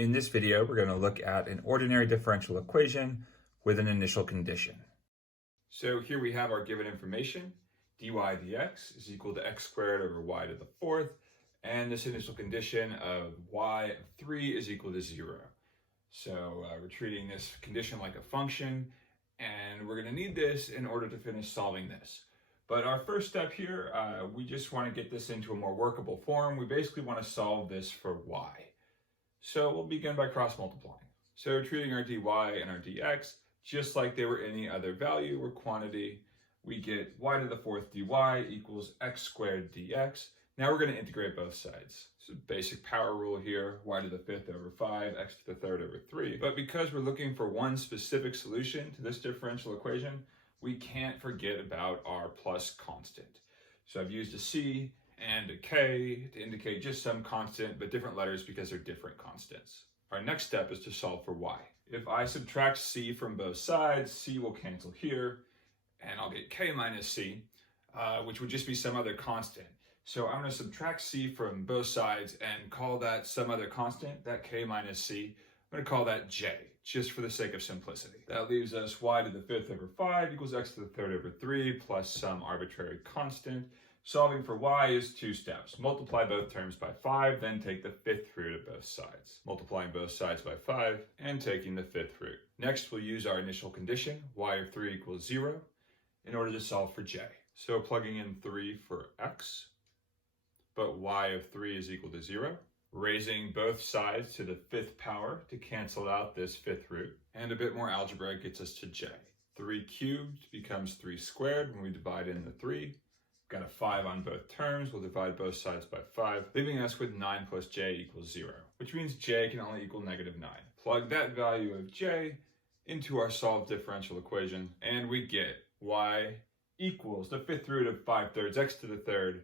In this video, we're going to look at an ordinary differential equation with an initial condition. So here we have our given information. dy dx is equal to x squared over y to the fourth, and this initial condition of y of 3 is equal to 0. So we're treating this condition like a function, and we're going to need this in order to finish solving this. But our first step here, we just want to get this into a more workable form. We basically want to solve this for y. So we'll begin by cross multiplying. So we're treating our dy and our dx just like they were any other value or quantity. We get y to the fourth dy equals x squared dx. Now we're going to integrate both sides. So basic power rule here, y to the fifth over 5, x to the third over 3. But because we're looking for one specific solution to this differential equation, we can't forget about our plus constant. So I've used a c and a k to indicate just some constant, but different letters because they're different constants. Our next step is to solve for y. If I subtract c from both sides, c will cancel here, and I'll get k minus c, which would just be some other constant. So I'm going to subtract c from both sides and call that some other constant, that k minus c. I'm going to call that j, just for the sake of simplicity. That leaves us y to the fifth over 5 equals x to the third over 3 plus some arbitrary constant. Solving for y is 2 steps. Multiply both terms by 5, then take the fifth root of both sides. Multiplying both sides by 5 and taking the fifth root. Next, we'll use our initial condition, y of 3 equals 0, in order to solve for j. So plugging in 3 for x, but y of 3 is equal to 0. Raising both sides to the fifth power to cancel out this fifth root. And a bit more algebra gets us to j. 3 cubed becomes 3 squared when we divide in the 3. Got a 5 on both terms, we'll divide both sides by 5, leaving us with 9 plus j equals 0, which means j can only equal negative 9. Plug that value of j into our solved differential equation, and we get y equals the fifth root of 5/3 x to the third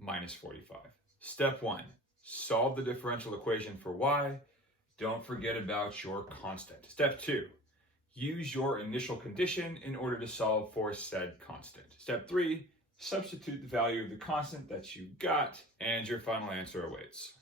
minus 45. Step 1, solve the differential equation for y. Don't forget about your constant. Step 2, use your initial condition in order to solve for said constant. Step 3, substitute the value of the constant that you got, and your final answer awaits.